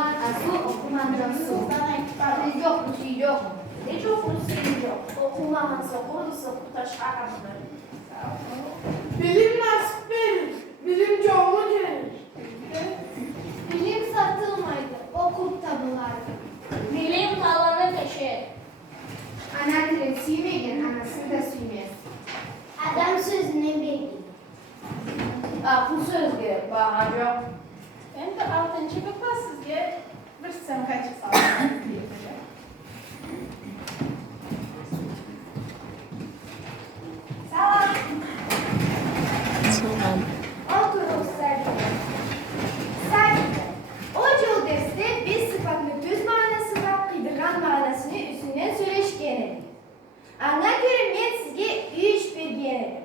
Okuman asıl, okumandan su. Yok, bu şey yok. Ne çok mutluyum yok. Okumamansa kurulsa kutaş haramdır. Bilim nasip verir, bilim çoğunu gelir. Bilim satılmaydı, okup tabulardı. Bilim talanı teşer. Ana dili suymayan, anasını da suymaz. Adam sözüne bilgi. Bu sözge bana yok. Ben de 6. sınıfta sizge bir sen kaçı sağlamak diyeceğim. Salam. Salam. Oturun sergide. Sergide. O yıl derste bir sıfatını düz manasında kıydırgan manasını üstünden söyleşkenedim. Ana göre men sizge üç bilgiyenedim.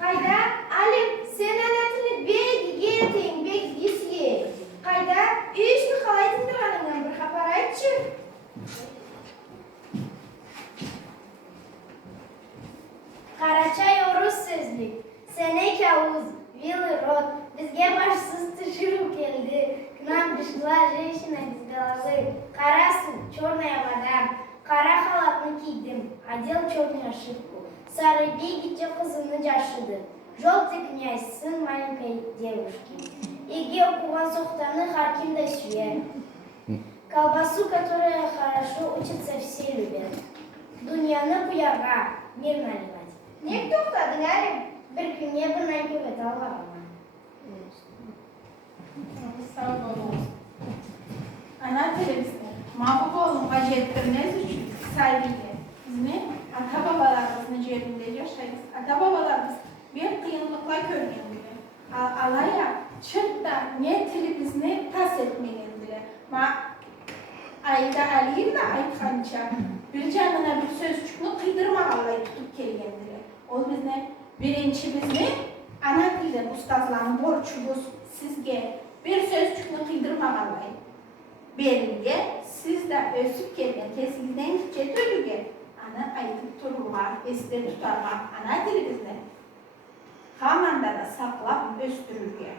Kayda alim sen anatını begi getin begi gisiye. Kayda üç mi kalaydın duranından bir haber aytçı. Karaçay Orus sözlük. Sene kavuz, vili rot. Bizge başsız tışırıp geldi. Kınam dışkılar женщина bizgalazı. Kara su, черная вода. Kara halatını giydim. Adel черную ошибку. Sarı bir gitçe kızını caşıdı. Желтый князь, сын маленькой девушки. Иге okugan sohtanı harkim de süyer. Колбасу, которая хорошо учится, все любят. Dünyanı bu yaga, bir nalimati. Ne toktadın alim? Bir künye bir nankibet Allah'ım. Sağ olun. Ana dilimizde mahbub olun acettirmez için saygıyla. Bizni ata babalarımızın cebinde yaşayız. Ata babalarımız bir kıyınlıkla görgendiler. Alaya çırpta ne tili bizni tas etmeyendiler. Ayda Ali'yle Aytkança bir canına bir sözcükünü kıydırma Allah'ı tutup kelgendiler. O bizne birinci bizni ana dilden ustazlarının borçumuz sizge bir sözcükünü kıydırma Allah'ı. Belge siz de ösüp kelgen kesinlikten cetölüge ana aytıp turulmak, esde tutarmak ana dili bizne. Hamanda da saklap östürürge.